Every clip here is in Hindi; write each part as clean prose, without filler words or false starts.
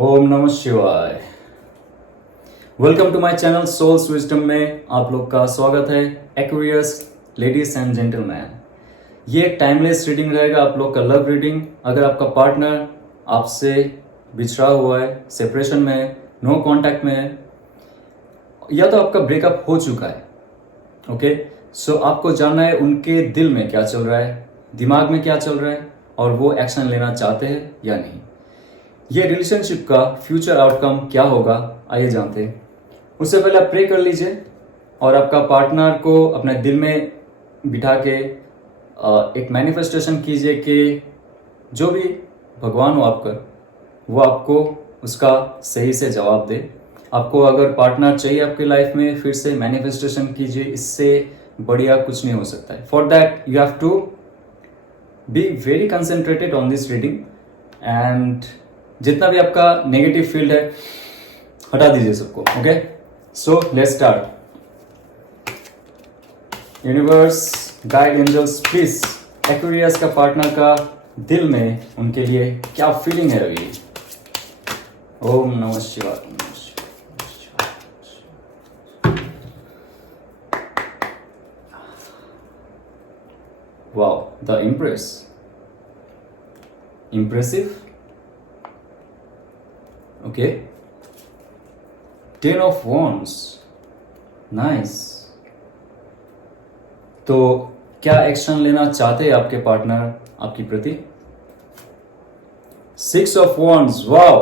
ओम नमः शिवाय। Welcome to my channel souls wisdom में आप लोग का स्वागत है। एक्वेरियस लेडीज एंड जेंटलमैन, ये एक टाइमलेस रीडिंग रहेगा, आप लोग का लव रीडिंग। अगर आपका पार्टनर आपसे बिछड़ा हुआ है, सेपरेशन में है, नो कांटेक्ट में है, या तो आपका ब्रेकअप हो चुका है, ओके, सो आपको जानना है उनके दिल में क्या चल रहा है, दिमाग में क्या चल रहा है, और वो एक्शन लेना चाहते हैं या नहीं। ये रिलेशनशिप का फ्यूचर आउटकम क्या होगा, आइए जानते हैं। उससे पहले आप प्रे कर लीजिए और आपका पार्टनर को अपने दिल में बिठा के एक मैनिफेस्टेशन कीजिए कि जो भी भगवान हो आपका, वो आपको उसका सही से जवाब दे। आपको अगर पार्टनर चाहिए आपकी लाइफ में, फिर से मैनिफेस्टेशन कीजिए, इससे बढ़िया कुछ नहीं हो सकता है। For that you have to be very concentrated on this reading and जितना भी आपका नेगेटिव फील्ड है हटा दीजिए सबको। Okay, so let's start. Universe, guide, angels, please Aquarius का पार्टनर का दिल में उनके लिए क्या फीलिंग है अभी। ओम नमः शिवाय। Wow, the Empress. Impressive. Okay. 10 of Wands. Nice. तो क्या एक्शन लेना चाहते हैं आपके पार्टनर आपकी प्रति? 6 of Wands. Wow.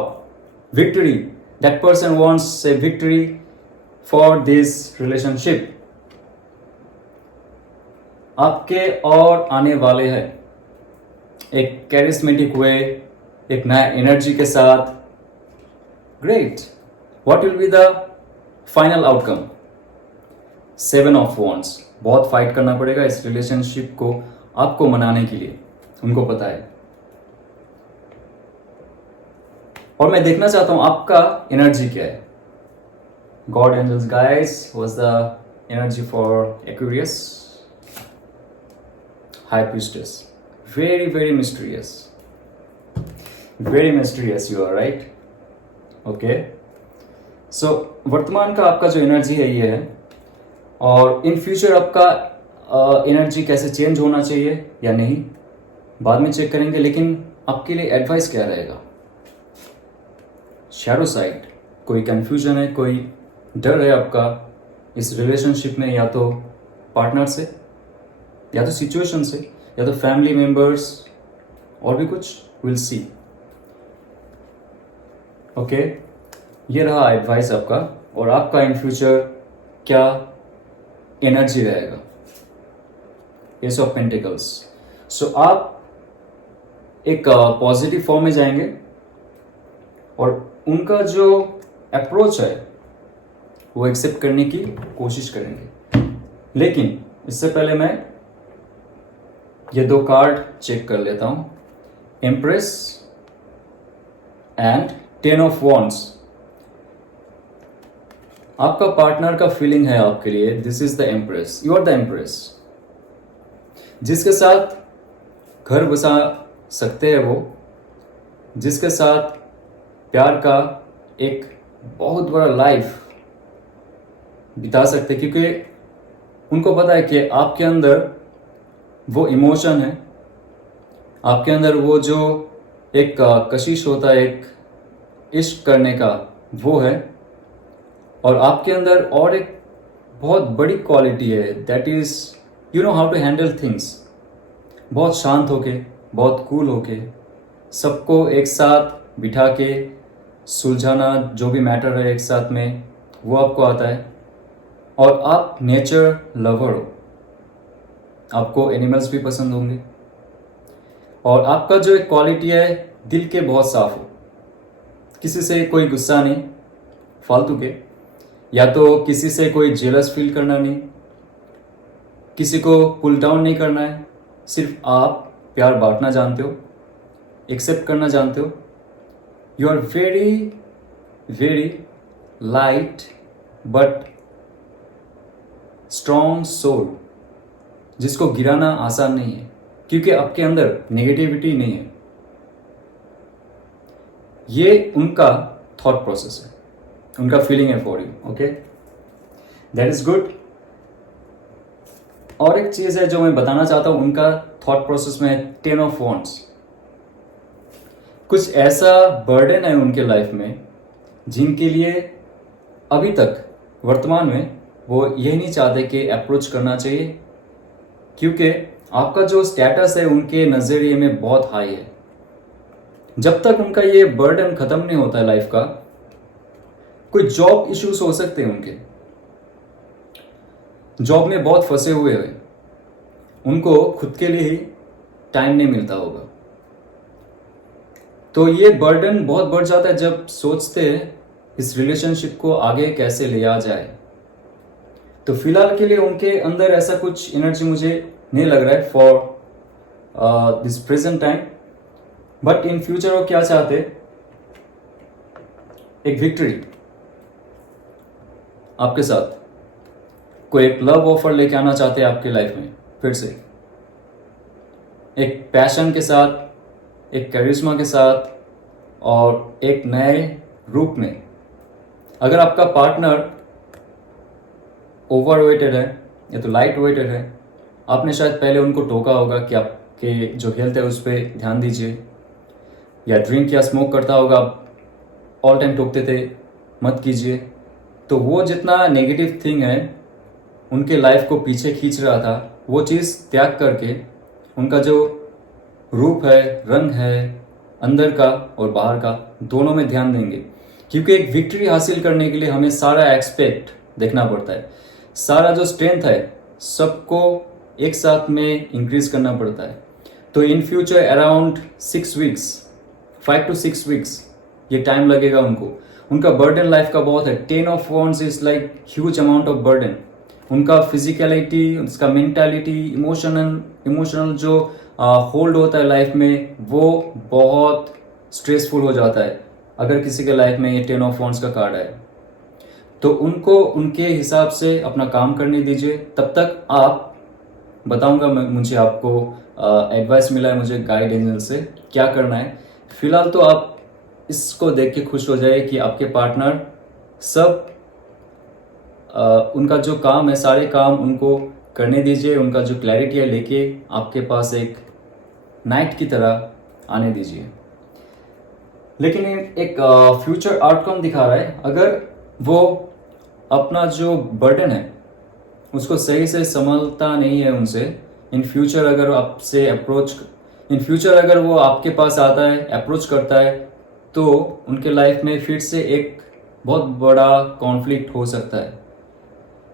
Victory. That person wants a victory for this relationship. आपके और आने वाले हैं एक कैरिस्मेटिक वे, एक नया एनर्जी के साथ। Great. What will be the final outcome? 7 of wands. बहुत फाइट करना पड़ेगा इस रिलेशनशिप को आपको मनाने के लिए, उनको पता है। और मैं देखना चाहता हूं आपका एनर्जी क्या है। God, angels, guys, what's the energy for Aquarius? High Priestess. Very, very mysterious. Very mysterious you are, right? Okay. So, वर्तमान का आपका जो एनर्जी है ये है, और इन फ्यूचर आपका एनर्जी कैसे चेंज होना चाहिए या नहीं बाद में चेक करेंगे, लेकिन आपके लिए एडवाइस क्या रहेगा? शैडो साइड, कोई कंफ्यूजन है, कोई डर है आपका इस रिलेशनशिप में, या तो पार्टनर से, या तो सिचुएशन से, या तो फैमिली मेंबर्स, और भी कुछ, विल सी। ओके, ये रहा एडवाइस आपका, और आपका इन फ्यूचर क्या एनर्जी रहेगा। Ace of pentacles. सो आप एक पॉजिटिव फॉर्म में जाएंगे, और उनका जो अप्रोच है वो एक्सेप्ट करने की कोशिश करेंगे। लेकिन इससे पहले मैं ये 2 कार्ड चेक कर लेता हूं। Empress and 10 of wands. आपका पार्टनर का फीलिंग है आपके लिए, this is the Empress, you are the Empress. जिसके साथ घर बसा सकते हैं वो, जिसके साथ प्यार का एक बहुत बड़ा लाइफ बिता सकते, क्योंकि उनको पता है कि आपके अंदर वो इमोशन है, आपके अंदर वो जो एक कशिश होता है, एक इश्क करने का, वो है। और आपके अंदर और एक बहुत बड़ी क्वालिटी है, that is you know how to handle things. बहुत शांत होके, बहुत कूल होके, सबको एक साथ बिठा के सुलझाना, जो भी मैटर है एक साथ में, वो आपको आता है। और आप नेचर लवर हो, आपको एनिमल्स भी पसंद होंगे, और आपका जो एक क्वालिटी है, दिल के बहुत साफ हो, किसी से कोई गुस्सा नहीं फालतू के, या तो किसी से कोई जेलस फील करना नहीं, किसी को पुल डाउन नहीं करना है। सिर्फ आप प्यार बांटना जानते हो, एक्सेप्ट करना जानते हो। You are very very light but strong soul, जिसको गिराना आसान नहीं है, क्योंकि आपके अंदर नेगेटिविटी नहीं है। ये उनका थॉट प्रोसेस है, उनका फीलिंग है for you. Okay, that is good. और एक चीज है जो मैं बताना चाहता हूं, उनका थॉट प्रोसेस में है 10 ऑफ वॉन्ड्स। कुछ ऐसा बर्डन है उनके लाइफ में जिनके लिए अभी तक वर्तमान में वो ये नहीं चाहते कि अप्रोच करना चाहिए, क्योंकि आपका जो स्टेटस है उनके नज़रिए में बहुत हाई है। जब तक उनका ये बर्डन खत्म नहीं होता है लाइफ का, कोई जॉब इश्यूज हो सकते हैं, उनके जॉब में बहुत फंसे हुए हैं, उनको खुद के लिए ही टाइम नहीं मिलता होगा। तो ये बर्डन बहुत बढ़ जाता है जब सोचते हैं इस रिलेशनशिप को आगे कैसे ले आ जाए। तो फिलहाल के लिए उनके अंदर ऐसा कुछ एनर्जी मुझे नहीं लग रहा है for this present time. But in future वो क्या चाहते, एक विक्ट्री आपके साथ, कोई एक लव ऑफर लेके आना चाहते हैं आपके लाइफ में फिर से, एक पैशन के साथ, एक करिश्मा के साथ और एक नए रूप में। अगर आपका पार्टनर ओवरवेटेड है या तो लाइट वेटेड है, आपने शायद पहले उनको टोका होगा कि आपके जो हेल्थ है उस पर ध्यान दीजिए, या ड्रिंक या स्मोक करता होगा, आप ऑल टाइम टोकते थे मत कीजिए। तो वो जितना नेगेटिव थिंग है उनके लाइफ को पीछे खींच रहा था, वो चीज़ त्याग करके उनका जो रूप है, रंग है, अंदर का और बाहर का, दोनों में ध्यान देंगे। क्योंकि एक विक्ट्री हासिल करने के लिए हमें सारा एक्सपेक्ट देखना पड़ता है, सारा जो स्ट्रेंथ है सबको एक साथ में इंक्रीज करना पड़ता है। तो in future around 6 weeks, 5 to 6 weeks ये टाइम लगेगा उनको। उनका बर्डन लाइफ का बहुत है। 10 of wands is like huge amount of burden. उनका फिजिकलिटी, उसका मेंटालिटी, इमोशनल जो होल्ड होता है लाइफ में, वो बहुत स्ट्रेसफुल हो जाता है अगर किसी के लाइफ में ये 10 ऑफ वॉन्ड्स का कार्ड है। तो उनको उनके हिसाब से अपना काम करने दीजिए। तब तक आप बताऊंगा मुझे आपको एडवाइस मिला है मुझे गाइड एंजल से क्या करना है। फिलहाल तो आप इसको देख के खुश हो जाए कि आपके पार्टनर सब उनका जो काम है, सारे काम उनको करने दीजिए। उनका जो क्लैरिटी है लेके आपके पास एक नाइट की तरह आने दीजिए। लेकिन एक फ्यूचर आउटकम दिखा रहा है, अगर वो अपना जो बर्डन है उसको सही से संभालता नहीं है उनसे, इन फ्यूचर अगर अगर वो आपके पास आता है, अप्रोच करता है, तो उनके लाइफ में फिर से एक बहुत बड़ा कॉन्फ्लिक्ट हो सकता है।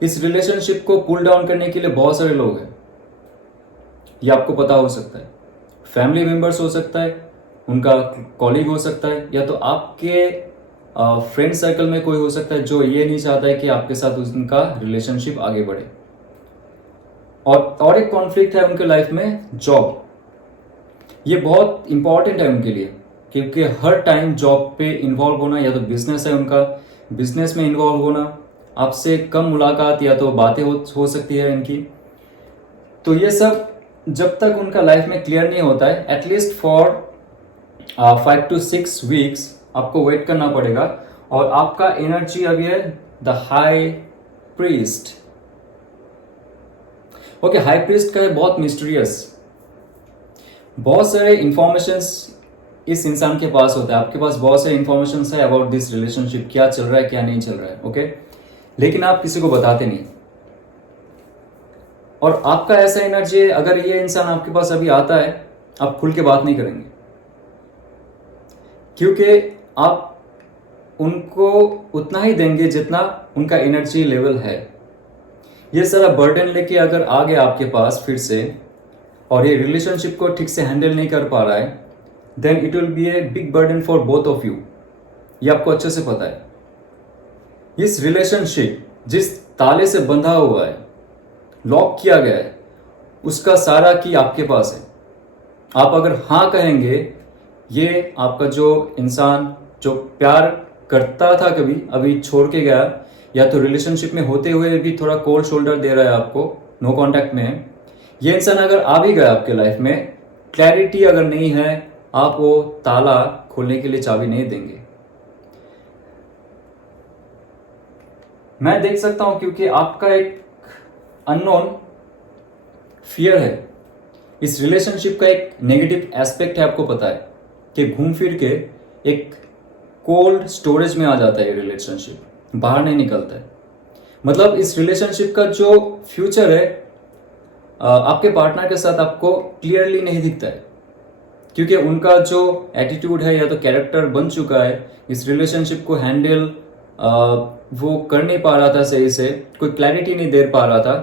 इस रिलेशनशिप को पुल डाउन करने के लिए बहुत सारे लोग हैं, ये आपको पता हो सकता है। फैमिली मेंबर्स हो सकता है, उनका कॉलीग हो सकता है, या तो आपके फ्रेंड सर्कल में कोई हो सकता है जो ये नहीं चाहता है कि आपके साथ उनका रिलेशनशिप आगे बढ़े। और एक कॉन्फ्लिक्ट है उनके लाइफ में, जॉब। ये बहुत इंपॉर्टेंट है उनके लिए, क्योंकि हर टाइम जॉब पे इन्वॉल्व होना, या तो बिजनेस है उनका, बिजनेस में इन्वॉल्व होना, आपसे कम मुलाकात या तो बातें हो सकती है इनकी। तो ये सब जब तक उनका लाइफ में क्लियर नहीं होता है, एटलीस्ट फॉर 5 to 6 वीक्स आपको वेट करना पड़ेगा। और आपका एनर्जी अभी है the high priest. Okay, high priest का है बहुत मिस्टीरियस, बहुत सारे इंफॉर्मेशंस इस इंसान के पास होता है। आपके पास बहुत सारे इंफॉर्मेशंस है अबाउट दिस रिलेशनशिप, क्या चल रहा है क्या नहीं चल रहा है। ओके, लेकिन आप किसी को बताते नहीं। और आपका ऐसा एनर्जी है, अगर ये इंसान आपके पास अभी आता है, आप खुल के बात नहीं करेंगे, क्योंकि आप उनको उतना ही देंगे जितना उनका एनर्जी लेवल है। ये सारा बर्डन लेके अगर आ गया आपके पास फिर से, और ये रिलेशनशिप को ठीक से हैंडल नहीं कर पा रहा है, then it will be a big burden for both of you. ये आपको अच्छे से पता है। इस रिलेशनशिप जिस ताले से बंधा हुआ है, लॉक किया गया है, उसका सारा की आपके पास है। आप अगर हाँ कहेंगे, ये आपका जो इंसान जो प्यार करता था कभी, अभी छोड़ के गया, या तो रिलेशनशिप में होते हुए भी थोड़ा कोल्ड शोल्डर दे रहा है आपको, नो कांटेक्ट में है, ये इंसान अगर आ भी गया आपके लाइफ में, क्लैरिटी अगर नहीं है, आप वो ताला खोलने के लिए चाबी नहीं देंगे। मैं देख सकता हूं क्योंकि आपका एक अननोन फियर है। इस रिलेशनशिप का एक नेगेटिव एस्पेक्ट है, आपको पता है कि घूम फिर के एक कोल्ड स्टोरेज में आ जाता है ये रिलेशनशिप, बाहर नहीं निकलता है। मतलब इस रिलेशनशिप का जो फ्यूचर है आपके पार्टनर के साथ आपको क्लियरली नहीं दिखता है, क्योंकि उनका जो एटीट्यूड है या तो कैरेक्टर बन चुका है, इस रिलेशनशिप को हैंडल वो कर नहीं पा रहा था सही से, कोई क्लैरिटी नहीं दे पा रहा था।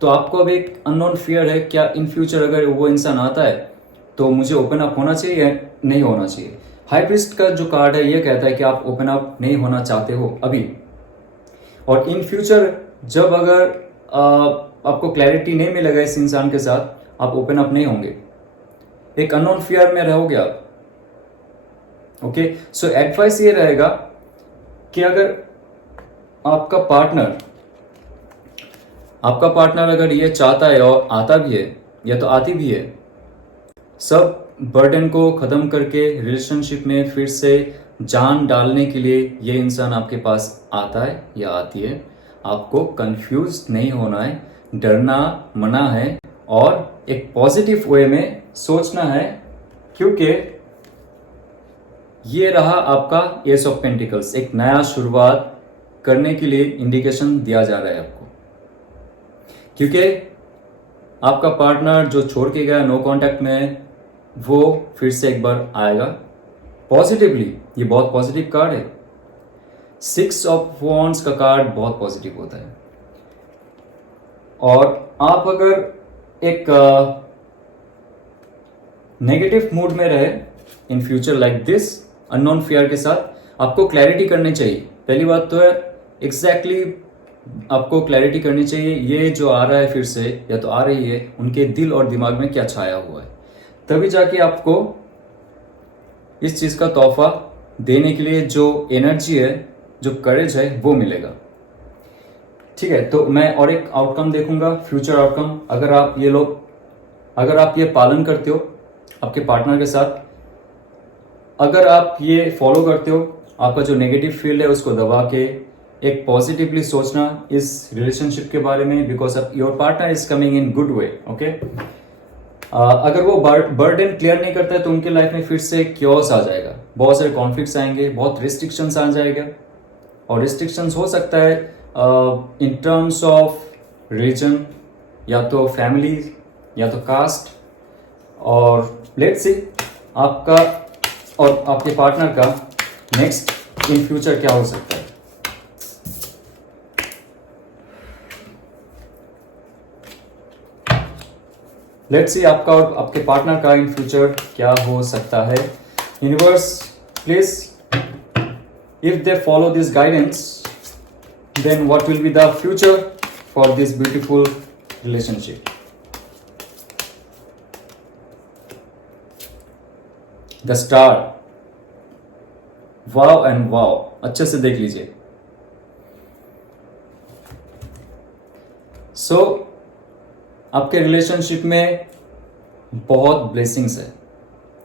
तो आपको अब एक अननोन फियर है, क्या इन फ्यूचर अगर वो इंसान आता है तो मुझे ओपन अप होना चाहिए या नहीं होना चाहिए। हाई प्रीस्ट का जो कार्ड है ये कहता है कि आप ओपन अप नहीं होना चाहते हो अभी, और इन फ्यूचर जब अगर आपको क्लैरिटी नहीं मिलेगा इस इंसान के साथ, आप ओपन अप नहीं होंगे, एक अननोन फियर में रहोगे आप। ओके, सो एडवाइस ये रहेगा कि अगर आपका पार्टनर अगर ये चाहता है और आता भी है या तो आती भी है, सब बर्डन को खत्म करके रिलेशनशिप में फिर से जान डालने के लिए ये इंसान आपके पास आता है या आती है, आपको कंफ्यूज नहीं होना है, डरना मना है और एक पॉजिटिव वे में सोचना है, क्योंकि ये रहा आपका एस ऑफ पेंटिकल्स। एक नया शुरुआत करने के लिए इंडिकेशन दिया जा रहा है आपको, क्योंकि आपका पार्टनर जो छोड़ के गया नो कांटेक्ट में, वो फिर से एक बार आएगा पॉजिटिवली। ये बहुत पॉजिटिव कार्ड है। 6 ऑफ वॉन्ड्स का कार्ड बहुत पॉजिटिव होता है। और आप अगर एक नेगेटिव मूड में रहे in future like this unknown fear के साथ, आपको क्लैरिटी करनी चाहिए। पहली बात तो है एग्जैक्टली आपको क्लैरिटी करनी चाहिए ये जो आ रहा है फिर से या तो आ रही है, उनके दिल और दिमाग में क्या छाया हुआ है, तभी जाके आपको इस चीज का तोहफा देने के लिए जो एनर्जी है, जो करेज है, वो मिलेगा। ठीक है, तो मैं और एक आउटकम देखूंगा, फ्यूचर आउटकम। अगर आप ये पालन करते हो आपके पार्टनर के साथ, अगर आप ये फॉलो करते हो, आपका जो नेगेटिव फील्ड है उसको दबा के एक पॉजिटिवली सोचना इस रिलेशनशिप के बारे में, because your partner is coming in good way. Okay, अगर वो बर्डन क्लियर नहीं करता है तो उनके लाइफ में फिर से क्योस आ जाएगा, बहुत सारे कॉन्फ्लिक्ट्स आएंगे, बहुत रिस्ट्रिक्शंस आ जाएगा। और रिस्ट्रिक्शंस हो सकता है इन टर्म्स ऑफ रिलीजन, या तो फैमिली, या तो कास्ट। और लेट्स सी आपका और आपके पार्टनर का नेक्स्ट इन फ्यूचर क्या हो सकता है। लेट्स सी आपका और आपके पार्टनर का इन फ्यूचर क्या हो सकता है। Universe please, if they follow this guidance, then what will be the future for this beautiful relationship. The star, wow and wow, अच्छे से देख लीजिए। सो आपके रिलेशनशिप में बहुत ब्लेसिंग्स है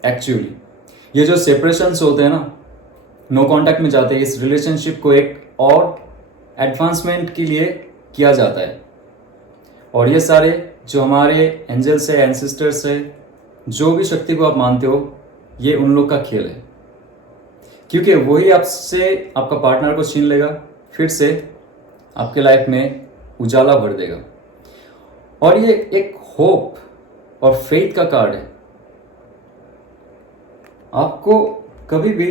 एक्चुअली। ये जो सेपरेशंस होते हैं ना, नो कांटेक्ट में जाते हैं, इस रिलेशनशिप को एक और एडवांसमेंट के लिए किया जाता है। और ये सारे जो हमारे एंजल्स है, एंसेस्टर्स है, जो भी शक्ति को आप मानते हो, ये उन लोग का खेल है, क्योंकि वही आपसे आपका पार्टनर को छीन लेगा, फिर से आपके लाइफ में उजाला भर देगा। और ये एक होप और फेथ का कार्ड है। आपको कभी भी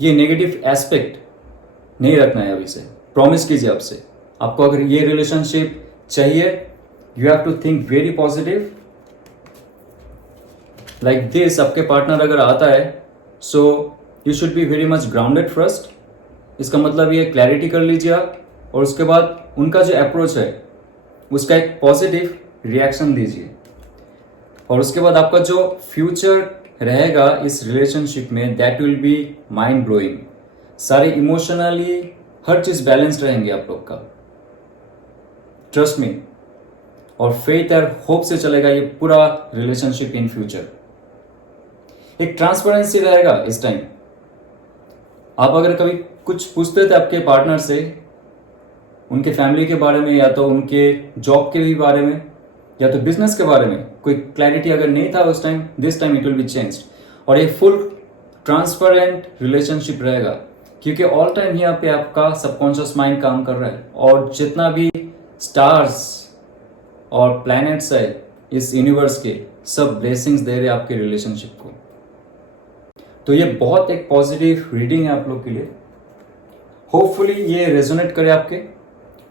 ये नेगेटिव एस्पेक्ट नहीं रखना है अभी से। प्रॉमिस कीजिए आपसे, आपको अगर ये रिलेशनशिप चाहिए, you have to think very positive like this. आपके पार्टनर अगर आता है, so you should be very much grounded first. इसका मतलब ये क्लैरिटी कर लीजिए आप, और उसके बाद उनका जो अप्रोच है उसका एक पॉजिटिव रिएक्शन दीजिए। और उसके बाद आपका जो फ्यूचर रहेगा इस रिलेशनशिप में, that will be mind blowing. सारे इमोशनली हर चीज बैलेंस रहेंगे आप लोग का, ट्रस्ट मी। और फेथ और होप से चलेगा ये पूरा रिलेशनशिप इन फ्यूचर। एक ट्रांसपेरेंसी रहेगा इस टाइम। आप अगर कभी कुछ पूछते थे आपके पार्टनर से उनके फैमिली के बारे में, या तो उनके जॉब के भी बारे में, या तो बिजनेस के बारे में, कोई क्लैरिटी अगर नहीं था उस time, this time it will be changed. और ये फुल ट्रांसपेरेंट रिलेशनशिप रहेगा, क्योंकि ऑल टाइम यहाँ पे आपका सबकॉन्शियस माइंड काम कर रहा है, और जितना भी स्टार्स और प्लैनेट्स है इस यूनिवर्स के, सब ब्लेसिंग्स दे रहे हैं आपके रिलेशनशिप को। तो ये बहुत एक पॉजिटिव रीडिंग है आप लोग के लिए। होपफुली ये रेजोनेट करे आपके,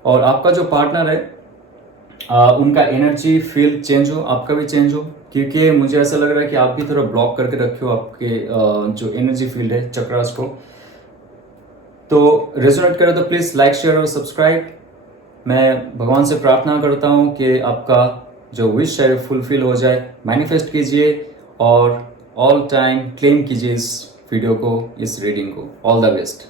और आपका जो पार्टनर है उनका एनर्जी फील्ड चेंज हो, आपका भी चेंज हो, क्योंकि मुझे ऐसा लग रहा है कि आप भी थोड़ा ब्लॉक करके रखे हो आपके जो एनर्जी फील्ड है, चक्रास को। तो रेजोनेट करे तो प्लीज लाइक, शेयर और सब्सक्राइब। मैं भगवान से प्रार्थना करता हूँ कि आपका जो विश है फुलफिल हो जाए। मैनिफेस्ट कीजिए और ऑल टाइम क्लेम कीजिए इस वीडियो को, इस रीडिंग को। All the best.